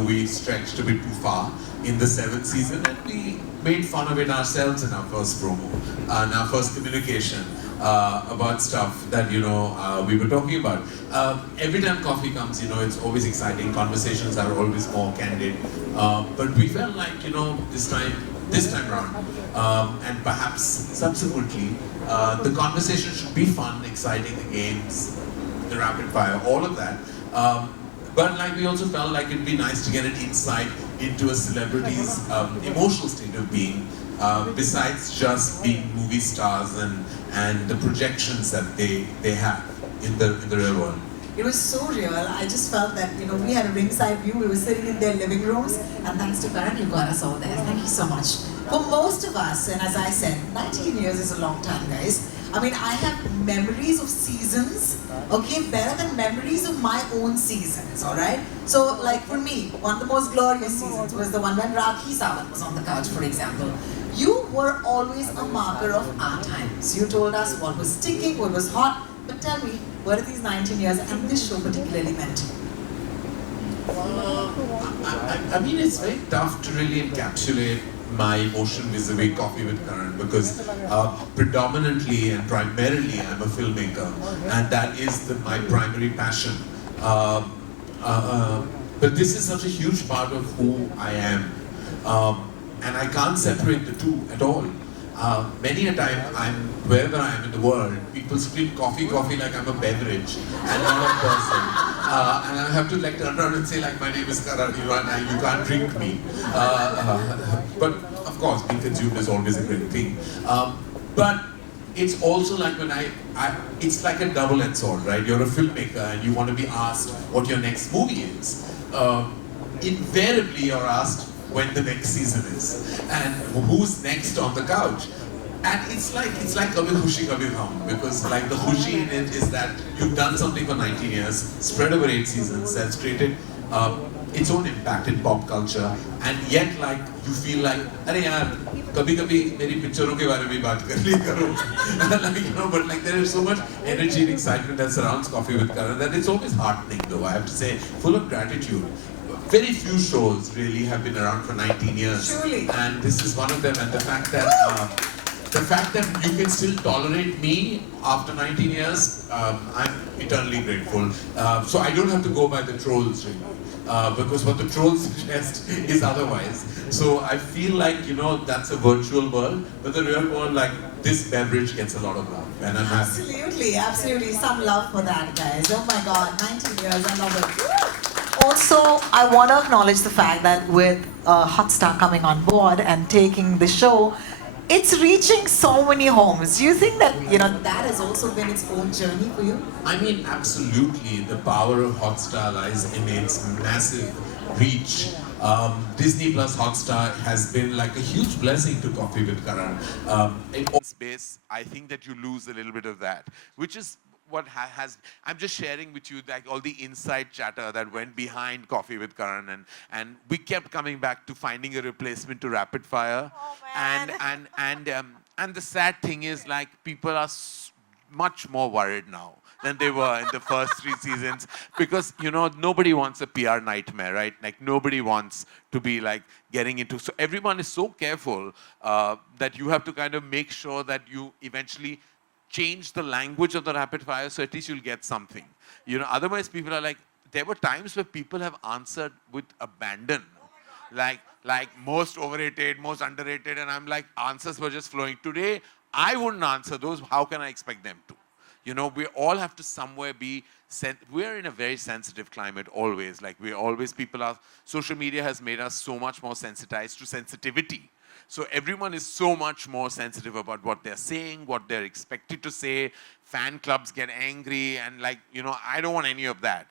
we stretched a bit too far in the 7th season, and we made fun of it ourselves in our first promo, in our first communication about stuff that, we were talking about. Every time Coffee comes, it's always exciting. Conversations are always more candid. But we felt like, this time around, and perhaps subsequently, the conversation should be fun, exciting, the games, the rapid fire, all of that. But like we also felt like it'd be nice to get an insight into a celebrity's emotional state of being, besides just being movie stars and the projections that they have in the real world. It was so real. I just felt that, we had a ringside view. We were sitting in their living rooms, and thanks to Karan, you got us all there. Thank you so much. For most of us, and as I said, 19 years is a long time, guys. I mean, I have memories of seasons, okay, better than memories of my own seasons, all right? So, like for me, one of the most glorious seasons was the one when Rakhi Sawant was on the couch, for example. You were always a marker of our times. You told us what was sticking, what was hot. But tell me, what are these 19 years and this show particularly meant to you? I mean, it's very tough to really encapsulate my emotion vis-a-vis Coffee with Karan, because predominantly and primarily I'm a filmmaker, and that is my primary passion. But this is such a huge part of who I am, and I can't separate the two at all. Many a time, wherever I am in the world, people scream coffee, coffee like I'm a beverage and not a person. And I have to turn around and say my name is Karan, and you can't drink me. But of course, being consumed is always a great thing. But it's also like when it's like a double-edged sword, right? You're a filmmaker and you want to be asked what your next movie is. Invariably, you're asked when the next season is and who's next on the couch. And it's like Kabhi Khushi Kabhi Gham, because the khushi in it is that you've done something for 19 years, spread over 8 seasons, that's created its own impact in pop culture, and yet you feel like, "Arey yaar, kabhi meri picturon ke baare mein baat kar liya karo." But there is so much energy and excitement that surrounds Coffee with Karan that it's always heartening, though, I have to say, full of gratitude. Very few shows really have been around for 19 years. Truly. And this is one of them. And the fact that you can still tolerate me after 19 years, I'm eternally grateful. So I don't have to go by the trolls, really, because what the trolls suggest is otherwise. So I feel like, that's a virtual world, but the real world, this beverage gets a lot of love. And I'm happy. Absolutely, absolutely. Some love for that, guys. Oh my God, 19 years, I love it. Also, I want to acknowledge the fact that with Hotstar coming on board and taking the show, it's reaching so many homes. Do you think that, that has also been its own journey for you? I mean, absolutely. The power of Hotstar lies in its massive reach. Disney Plus Hotstar has been a huge blessing to Coffee with Karan. In space, I think that you lose a little bit of that, which is what I'm just sharing with you all the inside chatter that went behind Coffee with Karan, and we kept coming back to finding a replacement to Rapid Fire. Oh, man. And the sad thing is people are much more worried now than they were in the first 3 seasons, because nobody wants a PR nightmare, right? Nobody wants to be getting into, so everyone is so careful that you have to kind of make sure that you eventually change the language of the rapid fire, so at least you'll get something. Otherwise people are there were times where people have answered with abandon. Most overrated, most underrated, and I'm answers were just flowing. Today, I wouldn't answer those. How can I expect them to? We all have to somewhere be, we're in a very sensitive climate always. Social media has made us so much more sensitized to sensitivity. So everyone is so much more sensitive about what they're saying, what they're expected to say. Fan clubs get angry, and I don't want any of that.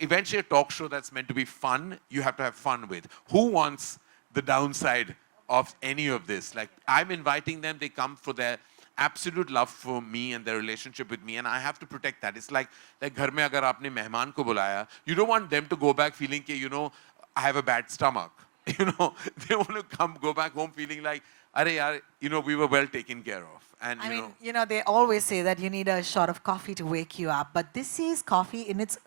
Eventually a talk show that's meant to be fun, you have to have fun with. Who wants the downside of any of this? I'm inviting them, they come for their absolute love for me and their relationship with me, and I have to protect that. It's like ghar mein agar aapne mehman ko bulaya, you don't want them to go back feeling that, I have a bad stomach. They want to go back home feeling like, "Arey yaar, we were well taken care of." And I mean, they always say that you need a shot of coffee to wake you up, but this is coffee in its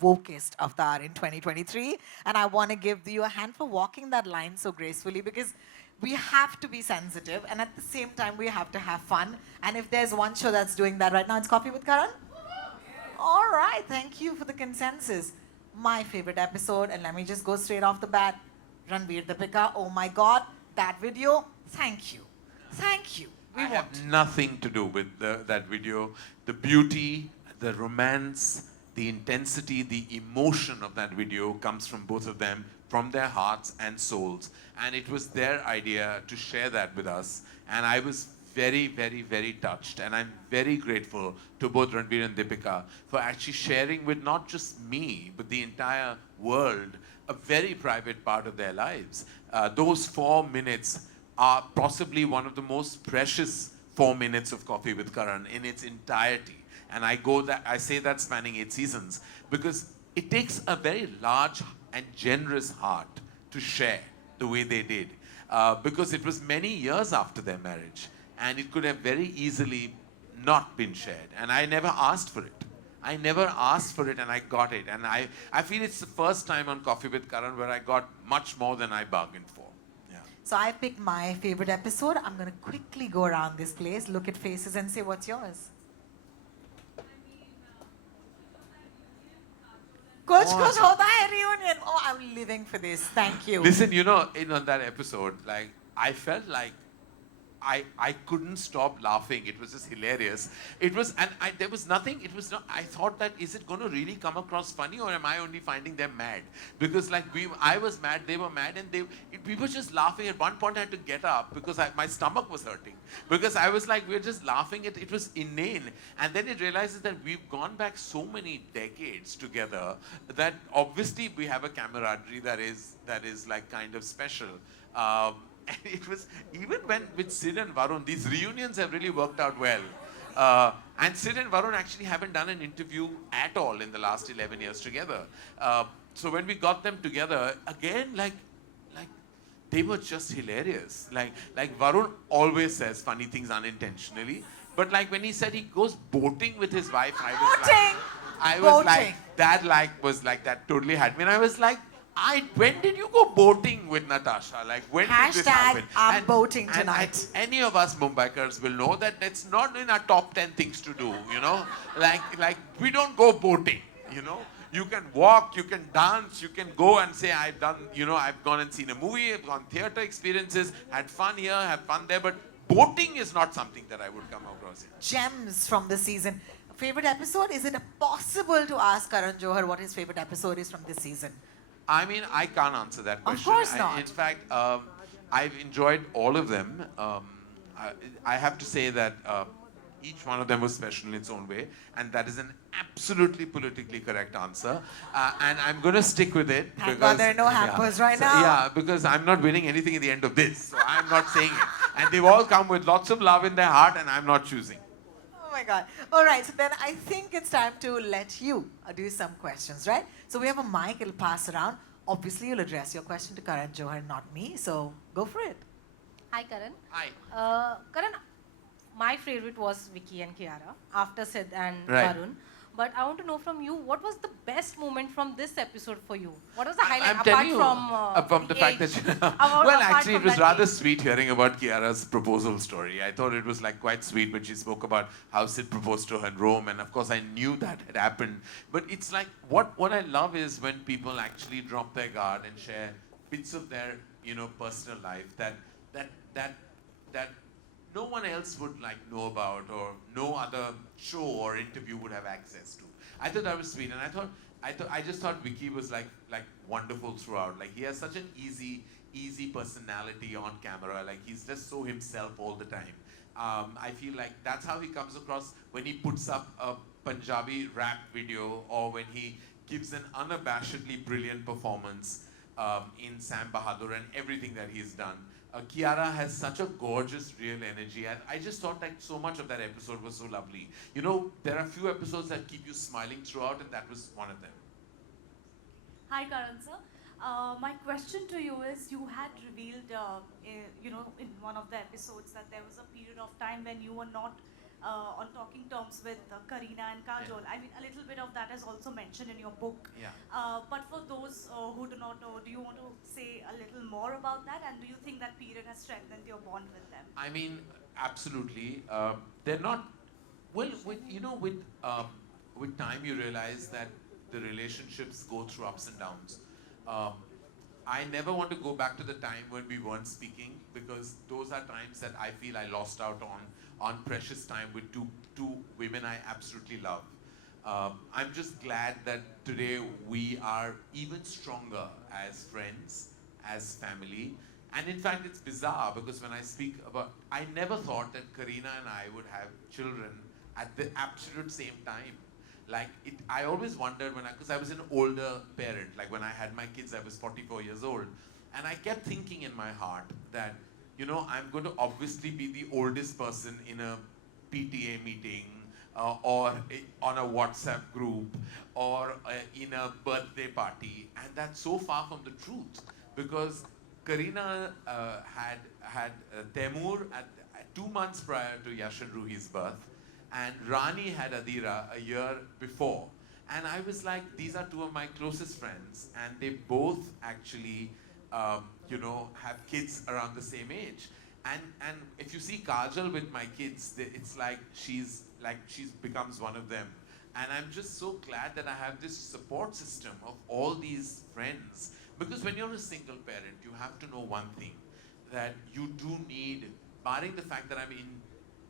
wokest avatar in 2023. And I want to give you a hand for walking that line so gracefully, because we have to be sensitive and at the same time we have to have fun. And if there's one show that's doing that right now, it's Coffee with Karan. All right, thank you for the consensus. My favorite episode, and let me just go straight off the bat, Ranveer Deepika. Oh my God, that video. Thank you, thank you. I have nothing to do with that video. The beauty, the romance, the intensity, the emotion of that video comes from both of them, from their hearts and souls. And it was their idea to share that with us. And I was very, very, very touched. And I'm very grateful to both Ranveer and Deepika for actually sharing with not just me, but the entire world, a very private part of their lives. Those 4 minutes are possibly one of the most precious 4 minutes of Coffee with Karan in its entirety. And I say that spanning 8 seasons, because it takes a very large and generous heart to share the way they did. Because it was many years after their marriage, and it could have very easily not been shared. And I never asked for it. I never asked for it and I got it. And I feel it's the first time on Coffee with Karan where I got much more than I bargained for. So I picked my favorite episode. I'm going to quickly go around this place, look at faces and say, what's yours? Kuch kuch hota hai reunion. Oh, I'm living for this. Thank you. Listen, on that episode, like, I felt like I couldn't stop laughing. It was just hilarious. It was, and there was nothing, it was not, I thought that, is it going to really come across funny or am I only finding them mad? Because like I was mad, they were mad, and we were just laughing. At one point I had to get up because my stomach was hurting. Because I was like, we were just laughing. It was inane. And then it realizes that we've gone back so many decades together that obviously we have a camaraderie that is like kind of special. And it was, even when with Sid and Varun, these reunions have really worked out well. And Sid and Varun actually haven't done an interview at all in the last 11 years together. So when we got them together, again, like they were just hilarious. Like Varun always says funny things unintentionally. But like when he said he goes boating with his wife, I was like, that totally had me. And I was like, when did you go boating with Natasha? Like, when did this happen? I'm boating tonight. And any of us Mumbaikars will know that that's not in our top 10 things to do, Like we don't go boating, You can walk, you can dance, you can go and say, I've gone and seen a movie, I've gone theater experiences, had fun here, had fun there, but boating is not something that I would come across here. Gems from the season. Favorite episode? Is it possible to ask Karan Johar what his favorite episode is from this season? I mean, I can't answer that question. Of course not. In fact, I've enjoyed all of them. I have to say that each one of them was special in its own way, and that is an absolutely politically correct answer. And I'm going to stick with it. Thank God there are no hampers right now. Yeah, because I'm not winning anything at the end of this, so I'm not saying it. And they've all come with lots of love in their heart, and I'm not choosing. Oh my God. All right, so then I think it's time to let you do some questions, right? So we have a mic, it'll pass around. Obviously, you'll address your question to Karan Johar, not me, so go for it. Hi, Karan. Hi. Karan, my favorite was Vicky and Kiara, after Sid and Right. Varun. But I want to know from you, what was the best moment from this episode for you? What was the highlight I'm telling you, from the fact age? that Apart actually it from was that rather age. sweet hearing about Kiara's proposal story. I thought it was like quite sweet when she spoke about how Sid proposed to her in Rome, and of course I knew that had happened. But it's like what I love is when people actually drop their guard and share bits of their personal life that no one else would like know about, or no other show or interview would have access to. I thought that was sweet, and I just thought Vicky was like wonderful throughout. Like, he has such an easy personality on camera. Like, he's just so himself all the time. I feel like that's how he comes across when he puts up a Punjabi rap video, or when he gives an unabashedly brilliant performance in Sam Bahadur and everything that he's done. Kiara has such a gorgeous, real energy, and I just thought like so much of that episode was so lovely. There are few episodes that keep you smiling throughout, and that was one of them. Hi, Karan sir. My question to you is, you had revealed, in one of the episodes that there was a period of time when you were not on talking terms with Kareena and Kajol. I mean, a little bit of that is also mentioned in your book. Yeah. But for those who do not know, do you want to say a little more about that? And do you think that period has strengthened your bond with them? I mean, absolutely. They're not. Well, with time you realize that the relationships go through ups and downs. Um, I never want to go back to the time when we weren't speaking, because those are times that I feel I lost out on precious time with two women I absolutely love. I'm just glad that today we are even stronger as friends, as family. And in fact, it's bizarre because when I speak about, I never thought that Kareena and I would have children at the absolute same time. Like, I always wondered because I was an older parent. Like when I had my kids, I was 44 years old. And I kept thinking in my heart that, I'm going to obviously be the oldest person in a PTA meeting, or on a WhatsApp group, or in a birthday party. And that's so far from the truth, because Kareena had Temur at 2 months prior to Yashin Ruhi's birth, and Rani had Adira a year before. And I was like, these are two of my closest friends, and they both actually, have kids around the same age. And if you see Kajal with my kids, it's like she's becomes one of them. And I'm just so glad that I have this support system of all these friends. Because when you're a single parent, you have to know one thing, that you do need, barring the fact that I'm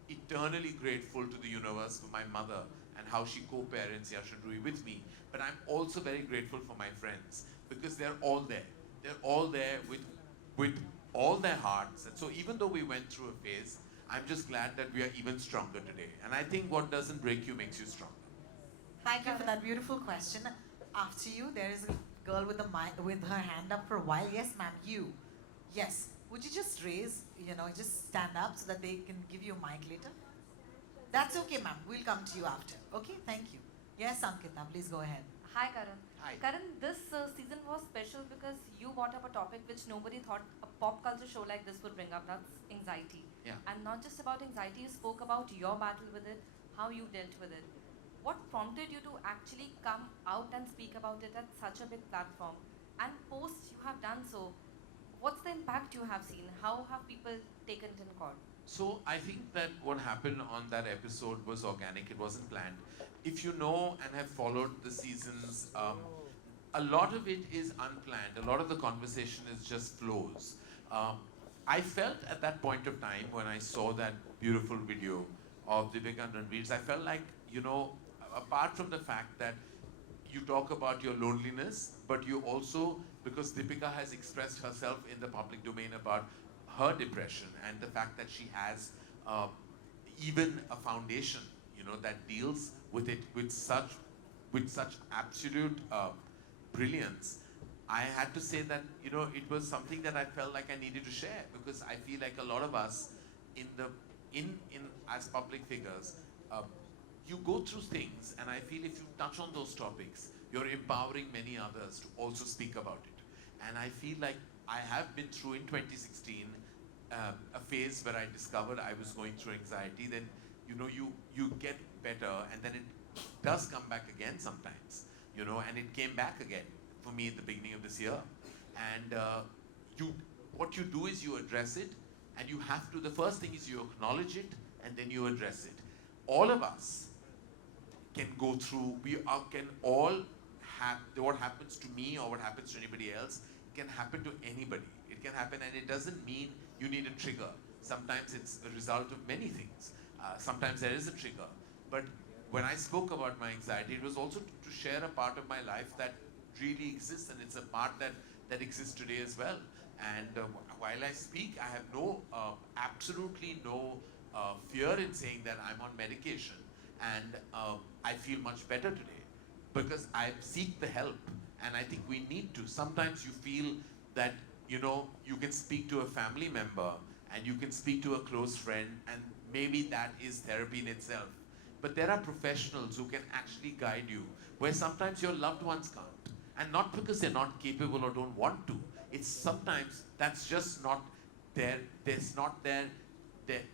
eternally grateful to the universe for my mother and how she co-parents Yashin Rui with me, but I'm also very grateful for my friends, because they're all there. They're all there with all their hearts. And so even though we went through a phase, I'm just glad that we are even stronger today. And I think what doesn't break you makes you stronger. Thank you for that beautiful question. After you, there is a girl with with her hand up for a while. Yes, ma'am, you. Yes. Would you just raise, just stand up so that they can give you a mic later? That's okay, ma'am. We'll come to you after. Okay, thank you. Yes, Ankita, please go ahead. Hi, Karan. Hi. Karan, this season was special because you brought up a topic which nobody thought a pop culture show like this would bring up. That's anxiety. Yeah. And not just about anxiety, you spoke about your battle with it, how you dealt with it. What prompted you to actually come out and speak about it at such a big platform? And post you have done so, what's the impact you have seen? How have people taken it in court? So I think that what happened on that episode was organic. It wasn't planned. If you know and have followed the seasons, a lot of it is unplanned. A lot of the conversation is just flows. I felt at that point of time when I saw that beautiful video of Deepika and Ranveer's, I felt like, apart from the fact that you talk about your loneliness, but you also, because Deepika has expressed herself in the public domain about her depression and the fact that she has even a foundation, that deals with it with such absolute brilliance. I had to say that, it was something that I felt like I needed to share, because I feel like a lot of us as public figures, you go through things, and I feel if you touch on those topics, you're empowering many others to also speak about it. And I feel like I have been through in 2016 a phase where I discovered I was going through anxiety. Then, you get better, and then it does come back again sometimes, and it came back again for me at the beginning of this year. And what you do is you address it, and you have to, the first thing is you acknowledge it, and then you address it. All of us can go through, can all have, what happens to me or what happens to anybody else can happen to anybody. It can happen, and it doesn't mean you need a trigger. Sometimes it's a result of many things. Sometimes there is a trigger. But when I spoke about my anxiety, it was also to share a part of my life that really exists, and it's a part that exists today as well. And while I speak, I have absolutely no fear in saying that I'm on medication, and I feel much better today because I seek the help, and I think we need to. Sometimes you feel that, you can speak to a family member and you can speak to a close friend, and maybe that is therapy in itself. But there are professionals who can actually guide you, where sometimes your loved ones can't. And not because they're not capable or don't want to. It's sometimes that's just not their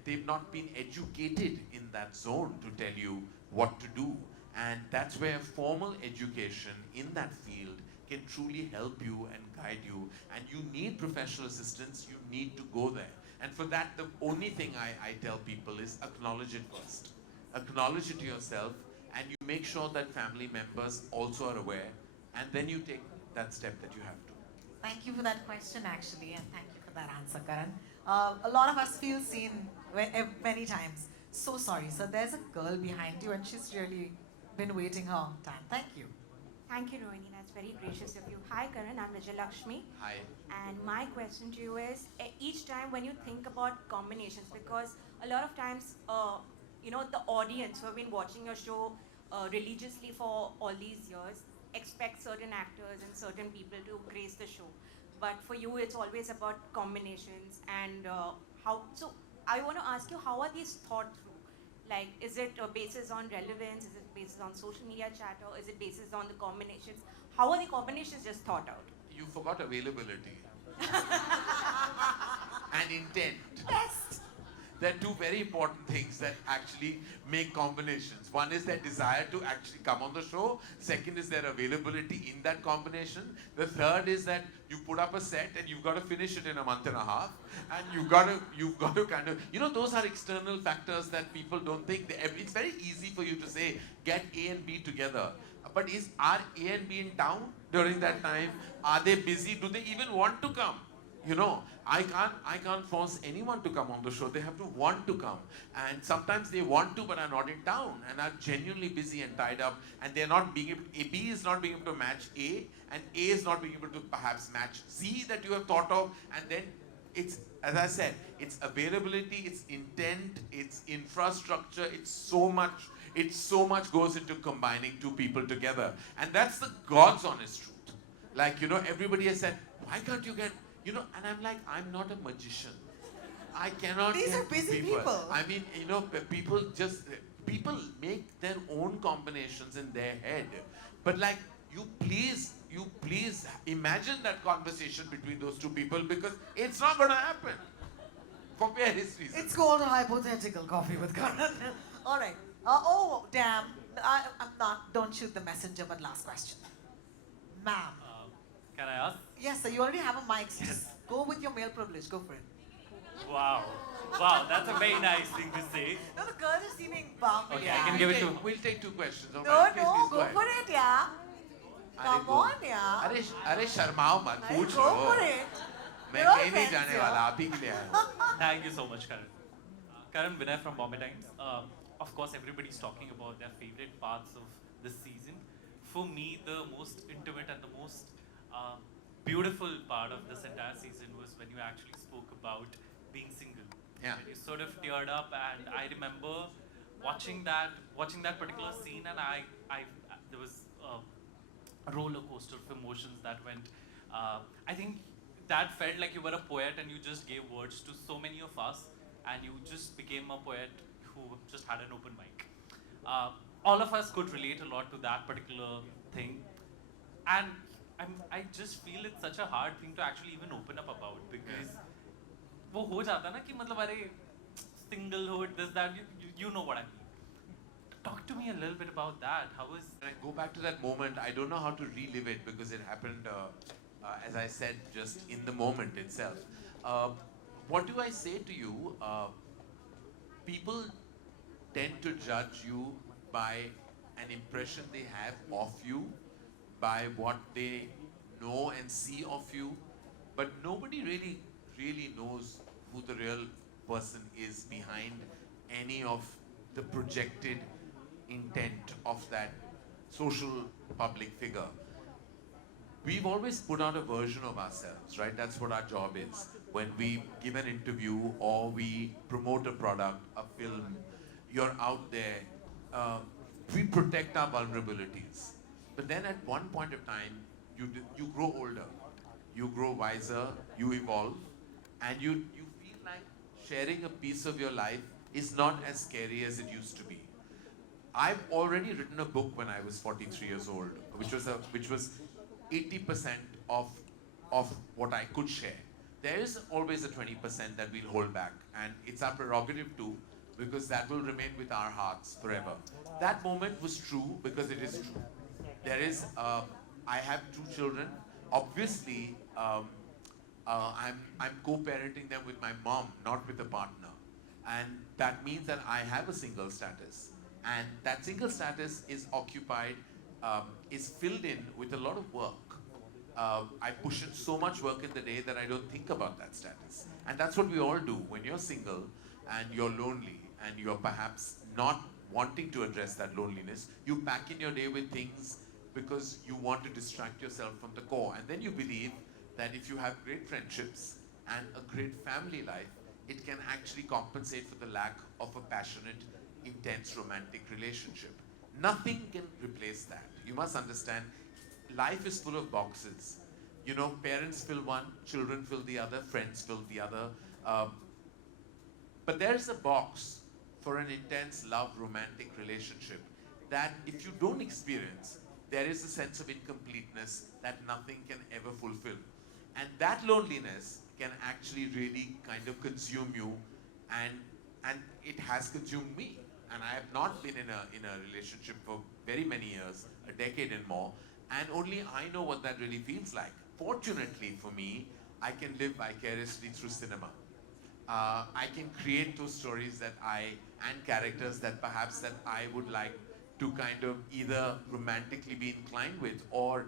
they've not been educated in that zone to tell you what to do. And that's where formal education in that field can truly help you and guide you. And you need professional assistance, you need to go there. And for that, the only thing I tell people is acknowledge it first. Acknowledge it to yourself, and you make sure that family members also are aware, and then you take that step that you have to. Thank you for that question, actually, and thank you for that answer, Karan. A lot of us feel seen many times. So sorry. So there's a girl behind you, and she's really been waiting her own time. Thank you. Thank you, Rohini. That's very gracious of you. Hi, Karan. I'm Vijay Lakshmi. Hi. And my question to you is, each time when you think about combinations, because a lot of times, the audience who have been watching your show religiously for all these years expect certain actors and certain people to grace the show. But for you, it's always about combinations and how. So I want to ask you, how are these thought through? Like, is it based on relevance? Is it based on social media chatter? Is it based on the combinations? How are the combinations just thought out? You forgot availability and intent. Best. There are two very important things that actually make combinations. One is their desire to actually come on the show. Second is their availability in that combination. The third is that you put up a set and you've got to finish it in a month and a half. And you've got to kind of, those are external factors that people don't think. It's very easy for you to say, get A and B together. But are A and B in town during that time? Are they busy? Do they even want to come? I can't force anyone to come on the show. They have to want to come. And sometimes they want to but are not in town and are genuinely busy and tied up, and they're not being able, B is not being able to match A, and A is not being able to perhaps match C that you have thought of. And then it's, as I said, it's availability, it's intent, it's infrastructure, it's so much goes into combining two people together. And that's the God's honest truth. Like, everybody has said, why can't you get, and I'm like, I'm not a magician. I cannot. These are busy people. I mean, people make their own combinations in their head. But like, you please imagine that conversation between those two people, because it's not going to happen for various reasons. It's called a hypothetical coffee with Karan. All right. Oh, damn. I'm not. Don't shoot the messenger, but last question. Ma'am. Can I ask? Yes, sir. You already have a mic. Just go with your male privilege. Go for it. Wow. Wow, that's a very nice thing to say. No, the girls are seeming bummed. Okay, yeah. I can give it to... We'll take two questions. All No, right, please, no, please go ahead. for it, yeah. Come go. on, yeah. अरे शर्माओ मत, Hey, पूछ go low. for it. मैं You're कहीं नहीं friends, जाने yeah. वाला, आप ही के लिए आया. Thank you so much, Karan. Karan, Vinay from Bombay Times. Of course, everybody's talking about their favorite parts of this season. For me, the most intimate and the most beautiful part of this entire season was when you actually spoke about being single. Yeah. You sort of teared up, and I remember watching that particular scene, and there was a roller coaster of emotions that went. I think that felt like you were a poet and you just gave words to so many of us, and you just became a poet who just had an open mic. All of us could relate a lot to that particular thing, and I just feel it's such a hard thing to actually even open up about, because वो हो जाता ना कि मतलब अरे singlehood, this, that, you know what I mean. Talk to me a little bit about that. How was... When I go back to that moment, I don't know how to relive it, because it happened, as I said, just in the moment itself. What do I say to you? People tend to judge you by an impression they have of you, by what they know and see of you, but nobody really knows who the real person is behind any of the projected intent of that social public figure. We've always put out a version of ourselves, right? That's what our job is. When we give an interview or we promote a product, a film, you're out there, we protect our vulnerabilities. But then at one point of time, you grow older, you grow wiser, you evolve, and you feel like sharing a piece of your life is not as scary as it used to be. I've already written a book when I was 43 years old, which was 80% of what I could share. there is always a 20% that we'll hold back, and it's our prerogative too, because that will remain with our hearts forever. That moment was true because it is true. There is, I have 2 children. Obviously, I'm co-parenting them with my mom, not with a partner. And that means that I have a single status. And that single status is occupied, is filled in with a lot of work. I push in so much work in the day that I don't think about that status. And that's what we all do. When you're single and you're lonely and you're perhaps not wanting to address that loneliness, you pack in your day with things because you want to distract yourself from the core. And then you believe that if you have great friendships and a great family life, it can actually compensate for the lack of a passionate, intense romantic relationship. Nothing can replace that. You must understand, life is full of boxes. You know, parents fill one, children fill the other, friends fill the other. But there's a box for an intense love romantic relationship that if you don't experience, there is a sense of incompleteness that nothing can ever fulfill. And that loneliness can actually really kind of consume you, and it has consumed me. And I have not been in a relationship for very many years, a decade and more, and only I know what that really feels like. Fortunately for me, I can live vicariously through cinema. I can create those stories and characters that perhaps that I would like to kind of either romantically be inclined with or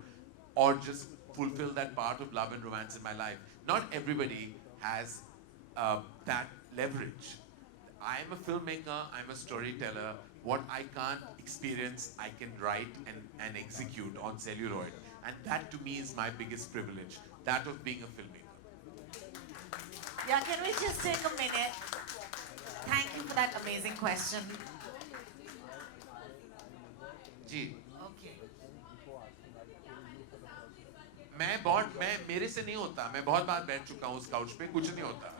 just fulfill that part of love and romance in my life. Not everybody has that leverage. I am a filmmaker, I'm a storyteller. What I can't experience, I can write and execute on celluloid. And that to me is my biggest privilege, that of being a filmmaker. Yeah, can we just take a minute? Thank you for that amazing question. Ji, Okay. मेरे से नहीं होता, मैं बहुत बार बैठ चुका हूँ उस काउच पे, कुछ नहीं होता।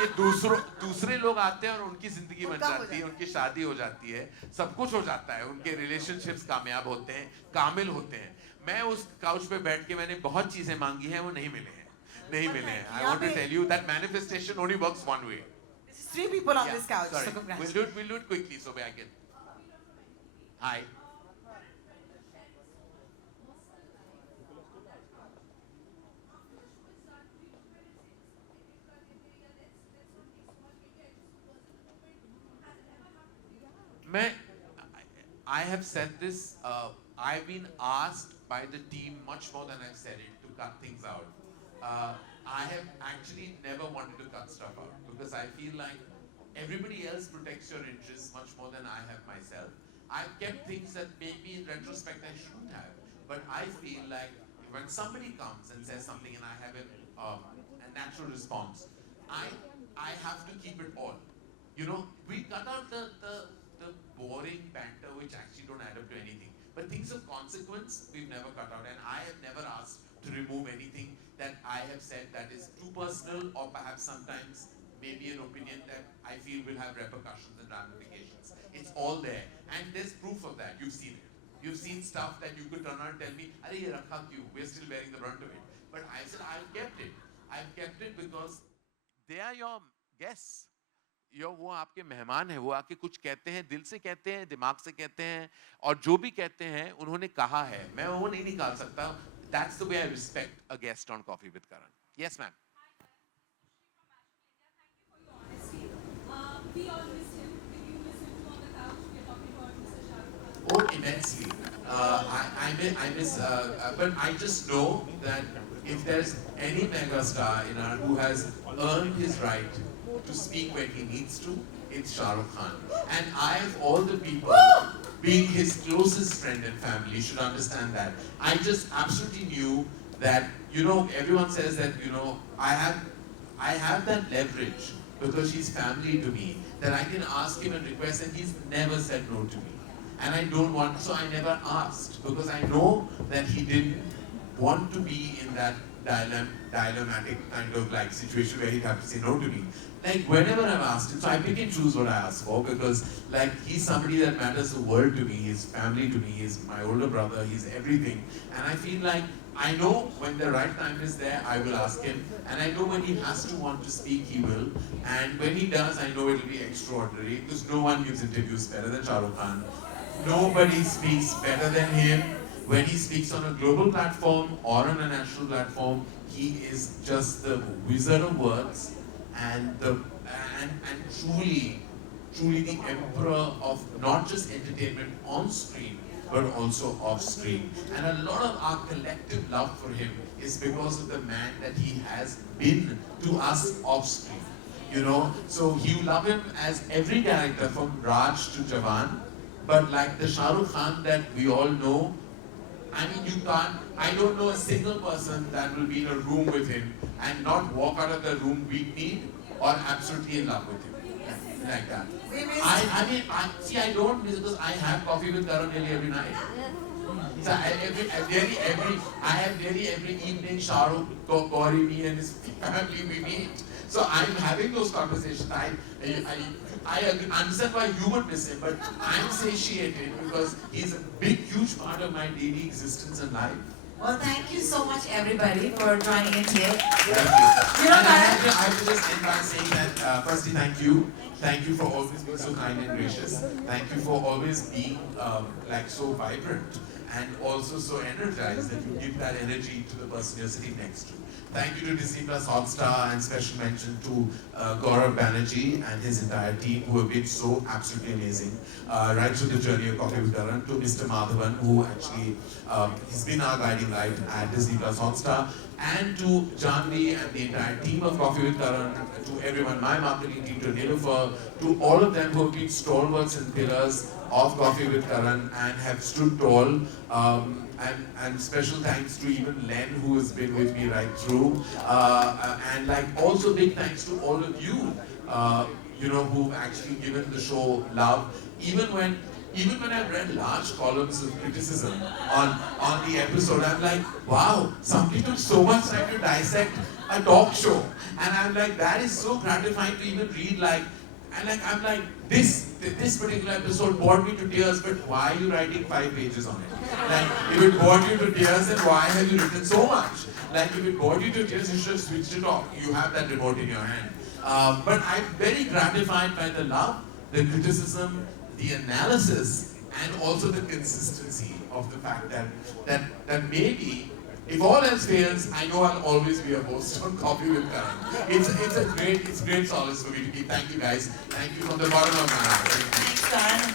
ये दूसरे लोग आते हैं और उनकी जिंदगी बन जाती है, उनकी शादी हो जाती है, सब कुछ हो जाता है, उनके रिलेशनशिप्स कामयाब होते हैं, कामिल होते हैं। मैं उस काउच पे बैठ के मैंने बहुत चीजें मांगी हैं, वो नहीं मिले हैं, नहीं मिले हैं। I want to tell you that manifestation only works one way. 3 people on Yeah, this couch, sorry. so congratulations. We'll do it quickly so I can. Hi. I have said this, I've been asked by the team much more than I've said it to cut things out. I have actually never wanted to cut stuff out because I feel like everybody else protects your interests much more than I have myself. I've kept things that maybe in retrospect I shouldn't have, but I feel like when somebody comes and says something and I have a natural response, I have to keep it all. You know, we cut out the boring banter which actually don't add up to anything. But things of consequence, we've never cut out. And I have never asked to remove anything that I have said that is too personal or perhaps sometimes maybe an opinion that I feel will have repercussions and ramifications. It's all there. And there's proof of that. You've seen it. You've seen stuff that you could turn around and tell me, "Arey, ye rakha kyun? We're still bearing the brunt of it." But I said, I've kept it. I've kept it because they are your guests. वो आपके मेहमान हैं, वो आके कुछ कहते हैं, दिल से कहते हैं, दिमाग से कहते हैं, और जो भी कहते हैं उन्होंने कहा है, मैं वो नहीं निकाल सकता. That's the way I respect a guest on Coffee with Karan. Yes, ma'am. We all missed him. Did you miss him too on the couch? We are talking about Mr. Shah Rukh Khan. Oh, immensely. I miss, but I just know that if there's any megastar in our who has earned his right to speak when he needs to, it's Shah Rukh Khan. And I, of all the people, being his closest friend and family, should understand that. I just absolutely knew that, you know, everyone says that, you know, I have that leverage because he's family to me, that I can ask him and request, and he's never said no to me. And I don't want, so I never asked, because I know that he didn't want to be in that dilemmatic kind of like situation where he'd have to say no to me. Like whenever I've asked him, so I pick and choose what I ask for because like he's somebody that matters the world to me, his family to me, he's my older brother, he's everything. And I feel like I know when the right time is there, I will ask him. And I know when he has to want to speak, he will. And when he does, I know it'll be extraordinary because no one gives interviews better than Shah Rukh Khan. Nobody speaks better than him. When he speaks on a global platform or on a national platform, he is just the wizard of words and truly the emperor of not just entertainment on screen, but also off screen. And a lot of our collective love for him is because of the man that he has been to us off screen. You know, so you love him as every character from Raj to Jawan, but like the Shah Rukh Khan that we all know, I mean, you can't, I don't know a single person that will be in a room with him and not walk out of the room weak-kneed or absolutely in love with him. Like that. I don't miss because I have coffee with Karan nearly every night. So I have nearly every evening, Shahrukh, Gauri, me and his family, we meet. So I'm having those conversations. I understand why you would miss him, but I'm satiated because he's a big, huge part of my daily existence and life. Well, thank you so much, everybody, for joining in today. Thank you. And I have to just end by saying that, firstly, thank you. Thank you for always being so kind and gracious. Thank you for always being like so vibrant and also so energized that you give that energy to the person you're sitting next to. Thank you to Disney Plus Hotstar and special mention to Gaurav Banerjee and his entire team who have been so absolutely amazing. Right through the journey of Coffee with Karan, to Mr. Madhavan who actually, he's been our guiding light at Disney Plus Hotstar, and to Janvi and the entire team of Coffee with Karan, to everyone, my marketing team, to Nilofer, to all of them who have been stalwarts and pillars of Coffee with Karan and have stood tall. And special thanks to even Len who has been with me right through. And like also big thanks to all of you, you know, who've actually given the show love. Even when I've read large columns of criticism on the episode, I'm like, wow, somebody took so much time to dissect a talk show. And I'm like, that is so gratifying to even read like, and like, I'm like, this particular episode bored me to tears, but why are you writing 5 pages on it? Like, if it bored you to tears, then why have you written so much? Like, if it bored you to tears, you should have switched it off. You have that remote in your hand. But I'm very gratified by the love, the criticism, the analysis, and also the consistency of the fact that maybe, if all else fails, I know I'll always be a host on Coffee with Karan. It's great solace for me to be. Thank you guys. Thank you from the bottom of my heart. Thanks, Karan.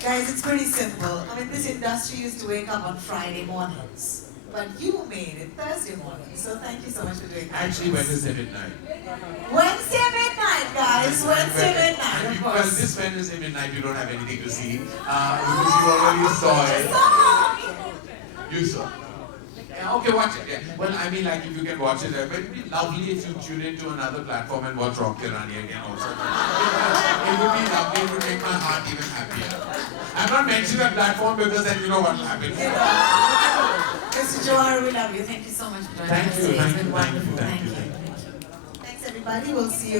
Guys, it's pretty simple. I mean, this industry used to wake up on Friday mornings, but you made it Thursday morning. So thank you so much for doing that. Actually, Wednesday midnight. Wednesday midnight, guys. Wednesday midnight, of Well, course. this Wednesday midnight, you don't have anything to see because you already saw it. You saw. Yeah, okay, watch it. Yeah. Well, I mean, like if you can watch it, but it'd be lovely if you tune into another platform and watch Rock Kirani again also. It would be lovely. It would make my heart even happier. I'm not mentioning that platform because then you know what will happen. Mr. Johar, we love you. Thank you so much for joining us. Thank you. It's Thank been you. wonderful. Thank you. Thank you. Thanks, everybody. We'll see you.